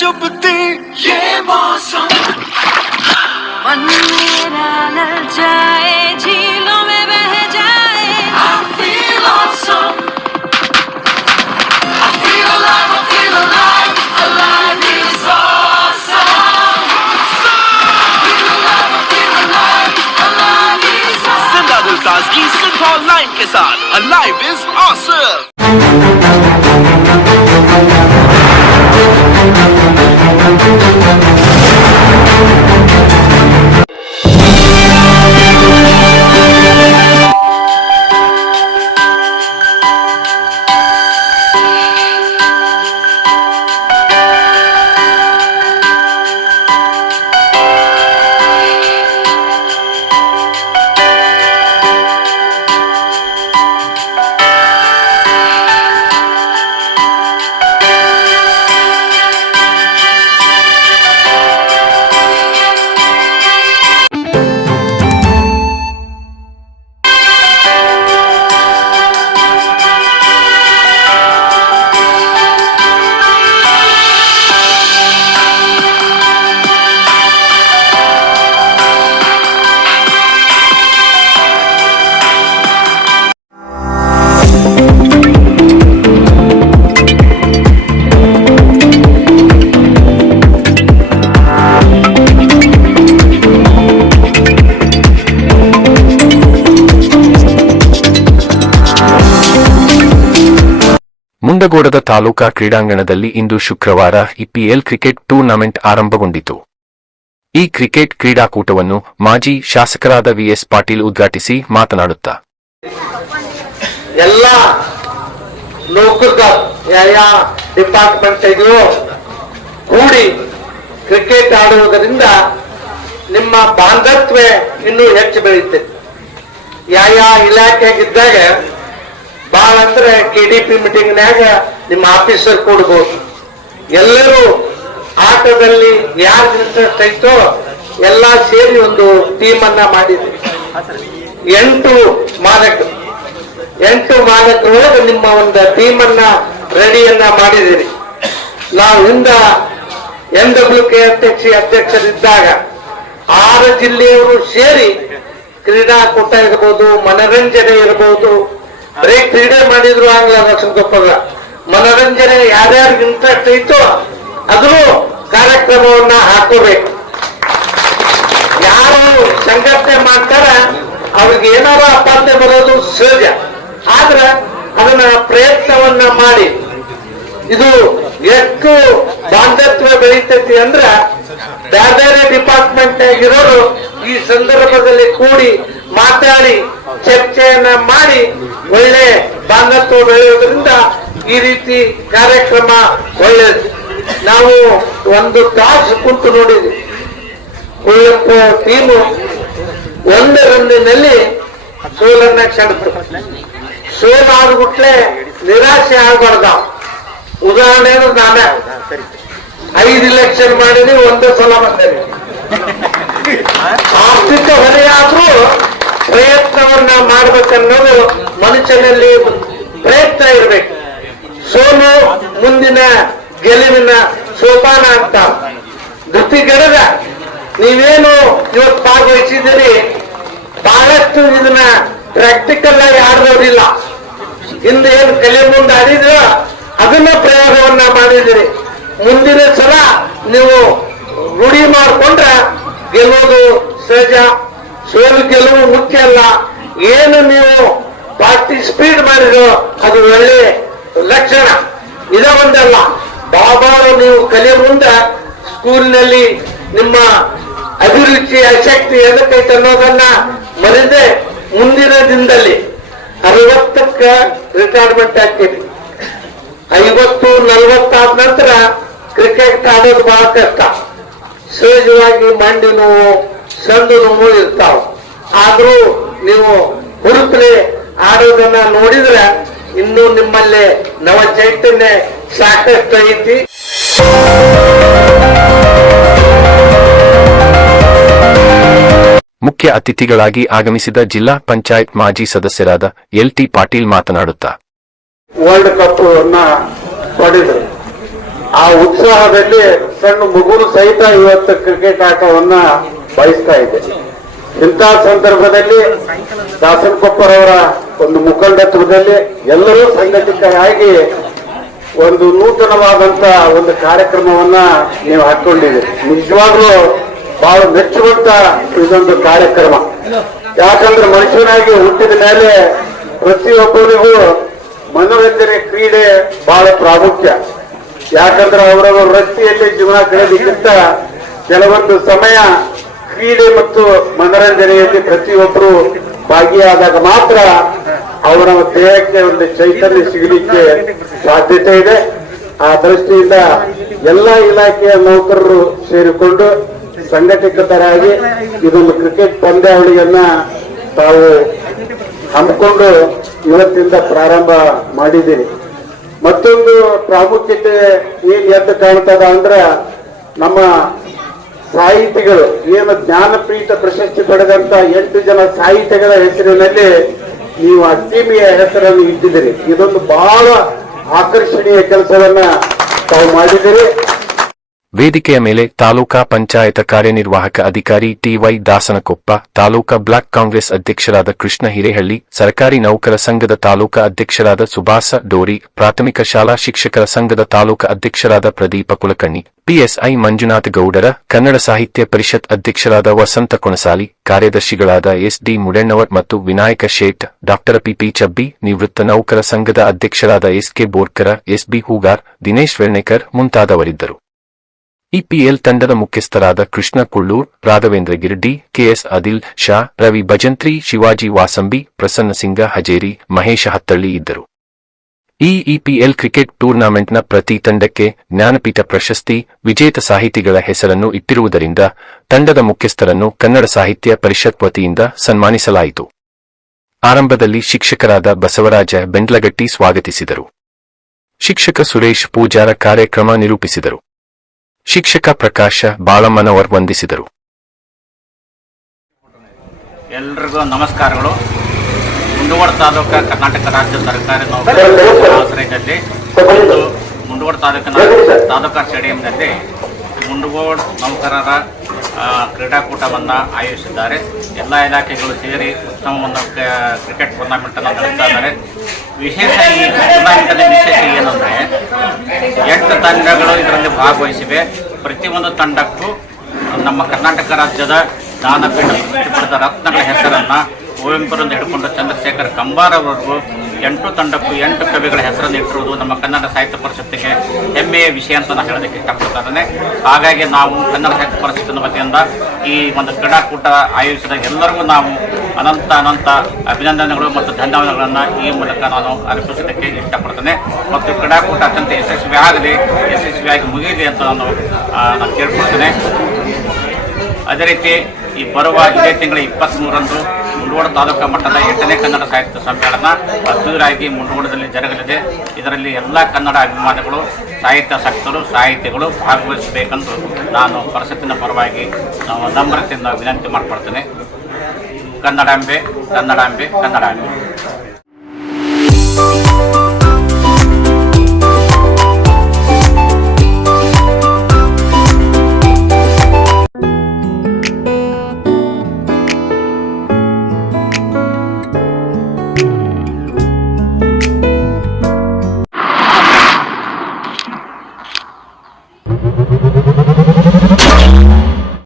चुभती ये मौसम मन मेरा ललचाए झीलों में बह जाए I feel awesome I feel alive alive is awesome alive is awesome जिंदा दिल ताज़गी सिंथॉल लाइन के साथ alive is awesome ಮುಂಡಗೋಡದ ತಾಲೂಕಾ ಕ್ರೀಡಾಂಗಣದಲ್ಲಿ ಇಂದು ಶುಕ್ರವಾರ IPL ಕ್ರಿಕೆಟ್ ಟೂರ್ನಮೆಂಟ್ ಆರಂಭಗೊಂಡಿತು. ಈ ಕ್ರಿಕೆಟ್ ಕ್ರೀಡಾಕೂಟವನ್ನು ಮಾಜಿ ಶಾಸಕರಾದ VS ಪಾಟೀಲ್ ಉದ್ಘಾಟಿಸಿ ಮಾತನಾಡುತ್ತಾ ಎಲ್ಲ ನೌಕರರ ಡಿಪಾರ್ಟ್ಮೆಂಟ್ ಕೂಡಿ ಕ್ರಿಕೆಟ್ ಆಡುವುದರಿಂದ ನಿಮ್ಮ ಬಾಂಧವ್ಯ ಇನ್ನೂ ಹೆಚ್ಚು ಬೆಳೆಯುತ್ತೆ. ಯಾವ ಇಲಾಖೆಗಿದ್ದಾಗ ಭಾಳ ಅಂದ್ರೆ KDP ಮೀಟಿಂಗ್ನಾಗ ನಿಮ್ಮ ಆಫೀಸರ್ ಕೂಡಬಹುದು. ಎಲ್ಲರೂ ಆಟದಲ್ಲಿ ಯಾರು ಇಂಟ್ರೆಸ್ಟ್ ಐತೋ ಎಲ್ಲ ಸೇರಿ ಒಂದು ಟೀಮ್ ಅನ್ನ ಮಾಡಿದ್ವಿ. 8 ಮಾಲಕರೊಳಗೆ ನಿಮ್ಮ ಒಂದು ಟೀಮ್ ಅನ್ನ ರೆಡಿಯನ್ನ ಮಾಡಿದಿರಿ. ನಾವು ಹಿಂದ NWK ಅಧ್ಯಕ್ಷರಿದ್ದಾಗ 6 ಜಿಲ್ಲೆಯವರು ಸೇರಿ ಕ್ರೀಡಾಕೂಟ ಇರಬಹುದು, ಮನರಂಜನೆ ಇರಬಹುದು, ಬರೀ ಕ್ರೀಡೆ ಮಾಡಿದ್ರು ಆಗ್ಲ ಲಕ್ಷ್ಮೀಗೊಪ್ಪಗ ಮನರಂಜನೆ ಯಾರ್ಯಾರಿಗೆ ಇಂಟ್ರೆಸ್ಟ್ ಐತೋ ಅದ್ರೂ ಕಾರ್ಯಕ್ರಮವನ್ನ ಹಾಕೋಬೇಕು. ಯಾರು ಸಂಘಟನೆ ಮಾಡ್ತಾರ ಅವ್ರಿಗೆ ಏನಾರ ಅಪಾರ್ಥ ಬರೋದು ಸಹಜ. ಆದ್ರೆ ಅದನ್ನ ಪ್ರಯತ್ನವನ್ನ ಮಾಡಿ ಇದು ಎಷ್ಟು ಬಾಂಧವ್ಯ ಬೆಳೀತೈತಿ ಅಂದ್ರ ಬೇರೆ ಬೇರೆ ಡಿಪಾರ್ಟ್ಮೆಂಟ್ ಆಗಿರೋರು ಈ ಸಂದರ್ಭದಲ್ಲಿ ಕೂಡಿ ಮಾತಾಡಿ ಚರ್ಚೆಯನ್ನ ಮಾಡಿ ಒಳ್ಳೆ ಬಾಂಧವ್ಯ ಬೆಳೆಯೋದ್ರಿಂದ ಈ ರೀತಿ ಕಾರ್ಯಕ್ರಮ ಒಳ್ಳೆಯದು. ನಾವು 1 ತಾಸು ಕುಂತು ನೋಡಿದ್ವಿ. ಕುಳ್ಳಪ್ಪ ಟೀಮು 1 ರನ್ನಿನಲ್ಲಿ ಸೋಲನ್ನ ಕ್ಷಣಿತು. ಸೋಲಾದ್ಬಿಟ್ಲೆ ನಿರಾಶೆ ಆಗಬಾರ್ದ. ಉದಾಹರಣೆ ನಾನೇ 5 ಇಲೆಕ್ಷನ್ ಮಾಡಿನಿ, 1 ಸಲ ಬಂದೇನೆ. ಆರ್ಥಿಕ ಹೊರೆಯಾದ್ರೂ ಪ್ರಯತ್ನವನ್ನ ಮಾಡ್ಬೇಕನ್ನೋದು ಮನುಷ್ಯನಲ್ಲಿ ಪ್ರಯತ್ನ ಇರಬೇಕು. ಸೋಲು ಮುಂದಿನ ಗೆಲುವಿನ ಸೋಪಾನ ಅಂತ ಧೃತಿಗೆಡದ ನೀವೇನು ಇವತ್ತು ಭಾಗವಹಿಸಿದಿರಿ, ಬಹಳಷ್ಟು ಇದನ್ನ ಪ್ರಾಕ್ಟಿಕಲ್ ಆಗಿ ಆಡೋದಿಲ್ಲ. ಹಿಂದೆ ಏನು ಕಲೆ ಮುಂದೆ ಆಡಿದ್ರ ಅದನ್ನ ಪ್ರಯೋಗವನ್ನ ಮಾಡಿದಿರಿ. ಮುಂದಿನ ಸಲ ನೀವು ರೂಢಿ ಮಾಡಿಕೊಂಡ್ರೆ ಗೆಲ್ಲೋದು ಸಹಜ. ಸೋಲು ಗೆಲುವು ಮುಖ್ಯ ಅಲ್ಲ. ಏನು ನೀವು ಪಾರ್ಟಿಸಿಪೇಟ್ ಮಾಡಿರೋ ಅದು ಒಳ್ಳೆ ಲಕ್ಷಣ. ಇದ ಒಂದಲ್ಲ, ಬಾಬಾ ನೀವು ಕಲಿಯ ಮುಂದೆ ಸ್ಕೂಲ್ನಲ್ಲಿ ನಿಮ್ಮ ಅಭಿರುಚಿ ಆಸಕ್ತಿ ಎದಕ್ಕೈತೆ ಅನ್ನೋದನ್ನ ಮರೆದೆ ಮುಂದಿನ ದಿನದಲ್ಲಿ 60ಕ್ಕೆ ರಿಟೈರ್ಮೆಂಟ್ ಆಗ್ತೀವಿ. 50-40 ಆದ ನಂತರ ಕ್ರಿಕೆಟ್ ಆಡೋದು ಬಹಳ ಕಷ್ಟ. ಸಹಜವಾಗಿ ಮಂಡಿ ನೋವು, ಸಂದು ನೋವು ಇರ್ತಾವ. ಆದ್ರೂ ನೀವು ಹುರುಪಲೆ ಆಡೋದನ್ನ ನೋಡಿದ್ರೆ ಇನ್ನೂ ನಿಮ್ಮಲ್ಲಿ ನವ ಚೈತನ್ಯ ಸಾಕಷ್ಟು ಐತಿ. ಮುಖ್ಯ ಅತಿಥಿಗಳಾಗಿ ಆಗಮಿಸಿದ ಜಿಲ್ಲಾ ಪಂಚಾಯತ್ ಮಾಜಿ ಸದಸ್ಯರಾದ LT ಪಾಟೀಲ್ ಮಾತನಾಡುತ್ತಾ ವರ್ಲ್ಡ್ ಕಪ್ ಪಡೆದರು. ಆ ಉತ್ಸಾಹದಲ್ಲಿ ಸಣ್ಣ ಮಗುನು ಸಹಿತ ಇವತ್ತು ಕ್ರಿಕೆಟ್ ಆಟವನ್ನ ಬಯಸ್ತಾ ಇದೆ. ಇಂಥ ಸಂದರ್ಭದಲ್ಲಿ ದಾಸನಕೊಪ್ಪರವರ ಒಂದು ಮುಖಂಡತ್ವದಲ್ಲಿ ಎಲ್ಲರೂ ಸಂಘಟಿತರಾಗಿ ಒಂದು ನೂತನವಾದಂತ ಒಂದು ಕಾರ್ಯಕ್ರಮವನ್ನ ನೀವು ಹಾಕೊಂಡಿದ್ದೀರಿ. ನಿಜವಾಗ್ಲೂ ಬಹಳ ಮೆಚ್ಚುವಂತ ಇದೊಂದು ಕಾರ್ಯಕ್ರಮ. ಯಾಕಂದ್ರೆ ಮನುಷ್ಯನಾಗಿ ಹುಟ್ಟಿದ ಮೇಲೆ ಪ್ರತಿಯೊಬ್ಬರಿಗೂ ಮನೋರಂಜನೆ ಕ್ರೀಡೆ ಬಹಳ ಪ್ರಾಮುಖ್ಯ. ಯಾಕಂದ್ರೆ ಅವರವರ ವೃತ್ತಿಯಲ್ಲಿ ಜೀವನ ಕಳೆದಕ್ಕಿಂತ ಕೆಲವೊಂದು ಸಮಯ ಕ್ರೀಡೆ ಮತ್ತು ಮನೋರಂಜನೆಯಲ್ಲಿ ಪ್ರತಿಯೊಬ್ಬರು ಭಾಗಿಯಾದಾಗ ಮಾತ್ರ ಅವರ ದೇಹಕ್ಕೆ ಒಂದು ಚೈತನ್ಯ ಸಿಗಲಿಕ್ಕೆ ಸಾಧ್ಯತೆ ಇದೆ. ಆ ದೃಷ್ಟಿಯಿಂದ ಎಲ್ಲ ಇಲಾಖೆಯ ನೌಕರರು ಸೇರಿಕೊಂಡು ಸಂಘಟಿತರಾಗಿ ಇದೊಂದು ಕ್ರಿಕೆಟ್ ಪಂದ್ಯಾವಳಿಯನ್ನ ತಾವು ಹಮ್ಮಿಕೊಂಡು ಇವತ್ತಿಂದ ಪ್ರಾರಂಭ ಮಾಡಿದ್ದೀರಿ. ಮತ್ತೊಂದು ಪ್ರಾಮುಖ್ಯತೆ ಏನ್ ಎದ್ದು ಕಾಣ್ತದ ಅಂದ್ರ ನಮ್ಮ ಸಾಹಿತಿಗಳು ಏನು ಜ್ಞಾನಪೀಠ ಪ್ರಶಸ್ತಿ ಪಡೆದಂತ 8 ಜನ ಸಾಹಿತಿಗಳ ಹೆಸರಿನಲ್ಲಿ ನೀವು ಅಕಾಡೆಮಿಯ ಹೆಸರನ್ನು ಇಟ್ಟಿದ್ದೀರಿ. ಇದೊಂದು ಬಹಳ ಆಕರ್ಷಣೀಯ ಕೆಲಸವನ್ನ ತಾವು ಮಾಡಿದ್ದೀರಿ. ವೇದಿಕೆಯ ಮೇಲೆ ತಾಲೂಕಾ ಪಂಚಾಯತ ಕಾರ್ಯನಿರ್ವಾಹಕ ಅಧಿಕಾರಿ ಟಿ.ವೈ. ದಾಸನಕೊಪ್ಪ, ತಾಲೂಕಾ ಬ್ಲಾಕ್ ಕಾಂಗ್ರೆಸ್ ಅಧ್ಯಕ್ಷರಾದ ಕೃಷ್ಣ ಹಿರೇಹಳ್ಳಿ, ಸರ್ಕಾರಿ ನೌಕರ ಸಂಘದ ತಾಲೂಕಾ ಅಧ್ಯಕ್ಷರಾದ ಸುಭಾಸ ಡೋರಿ, ಪ್ರಾಥಮಿಕ ಶಾಲಾ ಶಿಕ್ಷಕರ ಸಂಘದ ತಾಲೂಕಾ ಅಧ್ಯಕ್ಷರಾದ ಪ್ರದೀಪ ಕುಲಕರ್ಣಿ, ಪಿಎಸ್ಐ ಮಂಜುನಾಥ ಗೌಡರ, ಕನ್ನಡ ಸಾಹಿತ್ಯ ಪರಿಷತ್ ಅಧ್ಯಕ್ಷರಾದ ವಸಂತ ಕೊಣಸಾಲಿ, ಕಾರ್ಯದರ್ಶಿಗಳಾದ ಎಸ್.ಡಿ. ಮುಡೆಣ್ಣವರ್ ಮತ್ತು ವಿನಾಯಕ ಶೇಟ್, ಡಾ. ಪಿ.ಪಿ. ಚಬ್ಬಿ, ನಿವೃತ್ತ ನೌಕರ ಸಂಘದ ಅಧ್ಯಕ್ಷರಾದ SK. ಬೋರ್ಕರ, SB. Hoogar, Dinesh Vernekar ಮುಂತಾದವರಿದ್ದರು. EPL ತಂಡದ ಮುಖ್ಯಸ್ಥರಾದ ಕೃಷ್ಣ ಕುಳ್ಳೂರ್, ರಾಘವೇಂದ್ರ ಗಿರ್ಡಿ, ಕೆಎಸ್ ಆದಿಲ್ ಶಾ, ರವಿ ಭಜಂತ್ರಿ, ಶಿವಾಜಿ ವಾಸಂಬಿ, ಪ್ರಸನ್ನ ಸಿಂಗ ಹಜೇರಿ, ಮಹೇಶ ಹತ್ತಳ್ಳಿ ಇದ್ದರು. ಈ ಇಪಿಎಲ್ ಕ್ರಿಕೆಟ್ ಟೂರ್ನಮೆಂಟ್ನ ಪ್ರತಿ ತಂಡಕ್ಕೆ ಜ್ಞಾನಪೀಠ ಪ್ರಶಸ್ತಿ, ವಿಜೇತ ಸಾಹಿತಿಗಳ ಹೆಸರನ್ನು ಇಟ್ಟಿರುವುದರಿಂದ ತಂಡದ ಮುಖ್ಯಸ್ಥರನ್ನು ಕನ್ನಡ ಸಾಹಿತ್ಯ ಪರಿಷತ್ ವತಿಯಿಂದ ಸನ್ಮಾನಿಸಲಾಯಿತು. ಆರಂಭದಲ್ಲಿ ಶಿಕ್ಷಕರಾದ ಬಸವರಾಜ ಬೆಂಡ್ಲಗಟ್ಟಿ ಸ್ವಾಗತಿಸಿದರು. ಶಿಕ್ಷಕ ಸುರೇಶ್ ಪೂಜಾರ ಕಾರ್ಯಕ್ರಮ ನಿರೂಪಿಸಿದರು. ಶಿಕ್ಷಕ ಪ್ರಕಾಶ ಬಾಳಮ್ಮನವರ್ ವಂದಿಸಿದರು. ಎಲ್ರಿಗೂ ನಮಸ್ಕಾರಗಳು. ಮುಂಡಗೋಡ ತಾಲೂಕು ಕರ್ನಾಟಕ ರಾಜ್ಯ ಸರ್ಕಾರಿ ನೌಕರರ ಆಶ್ರಯದಲ್ಲಿ ಮುಂಡಗೋಡ ತಾಲೂಕಿನ ತಾಲೂಕಾ ಸ್ಟೇಡಿಯಂನಲ್ಲಿ ಮುಂಡಗೋಡ ನೌಕರರ ಕ್ರೀಡಾಕೂಟವನ್ನು ಆಯೋಜಿಸಿದ್ದಾರೆ. ಎಲ್ಲ ಇಲಾಖೆಗಳು ಸೇರಿ ಉತ್ತಮ ಒಂದು ಕ್ರಿಕೆಟ್ ಟೂರ್ನಮೆಂಟನ್ನು ನಡೆಸ್ತಾ ಇದ್ದಾರೆ. ವಿಶೇಷ ಈ ಟೂರ್ನಮೆಂಟಲ್ಲಿ ವಿಶೇಷ ಏನಂದರೆ 8 ತಂಡಗಳು ಇದರಲ್ಲಿ ಭಾಗವಹಿಸಿವೆ. ಪ್ರತಿಯೊಂದು ತಂಡಕ್ಕೂ ನಮ್ಮ ಕರ್ನಾಟಕ ರಾಜ್ಯದ ಜ್ಞಾನಪೀಠ ಪ್ರಶಸ್ತಿ ಪಡೆದ ರತ್ನಗಳ ಹೆಸರನ್ನು ಕುವೆಂಪುರಿಂದ ಹಿಡ್ಕೊಂಡು ಚಂದ್ರಶೇಖರ್ ಕಂಬಾರವರೆಗೂ 8 ತಂಡಕ್ಕೂ 8 ಕವಿಗಳ ಹೆಸರನ್ನು ಇಟ್ಟಿರುವುದು ನಮ್ಮ ಕನ್ನಡ ಸಾಹಿತ್ಯ ಪರಿಷತ್ತಿಗೆ ಹೆಮ್ಮೆಯ ವಿಷಯ ಅಂತ ನಾನು ಹೇಳೋದಕ್ಕೆ ಇಷ್ಟಪಡ್ತಾನೆ. ಹಾಗಾಗಿ ನಾವು ಕನ್ನಡ ಸಾಹಿತ್ಯ ಪರಿಷತ್ತಿನ ವತಿಯಿಂದ ಈ ಒಂದು ಕ್ರೀಡಾಕೂಟ ಆಯೋಜಿಸಿದ ಎಲ್ಲರಿಗೂ ನಾವು ಅನಂತ ಅಭಿನಂದನೆಗಳು ಮತ್ತು ಧನ್ಯವಾದಗಳನ್ನು ಈ ಮೂಲಕ ನಾನು ಅರ್ಪಿಸೋದಕ್ಕೆ ಇಷ್ಟಪಡ್ತೇನೆ. ಮತ್ತು ಕ್ರೀಡಾಕೂಟ ಅತ್ಯಂತ ಯಶಸ್ವಿಯಾಗಿ ಮುಗಿಯಲಿ ಅಂತ ನಾನು ಕೇಳ್ಕೊಳ್ತೇನೆ. ಅದೇ ರೀತಿ ಈ ಬರುವ ಇದೇ ತಿಂಗಳ 23ರಂದು ಮುಂಡಗೋಡ ತಾಲೂಕಾ ಮಟ್ಟದ 8ನೇ ಕನ್ನಡ ಸಾಹಿತ್ಯ ಸಮ್ಮೇಳನ ಅದ್ದೂರಿಯಾಗಿ ಮುಂಡಗೋಡದಲ್ಲಿ ಜರುಗಲಿದೆ. ಇದರಲ್ಲಿ ಎಲ್ಲ ಕನ್ನಡ ಅಭಿಮಾನಿಗಳು, ಸಾಹಿತ್ಯಾಸಕ್ತರು, ಸಾಹಿತಿಗಳು ಭಾಗವಹಿಸಬೇಕೆಂದು ನಾನು ಪರಿಷತ್ತಿನ ಪರವಾಗಿ ನಮ್ರತೆಯಿಂದ ವಿನಂತಿ ಮಾಡಿಕೊಡ್ತೇನೆ. ಕನ್ನಡಾಂಬೆ ಕನ್ನಡಾಂಬೆ ಕನ್ನಡಾಂಬೆ.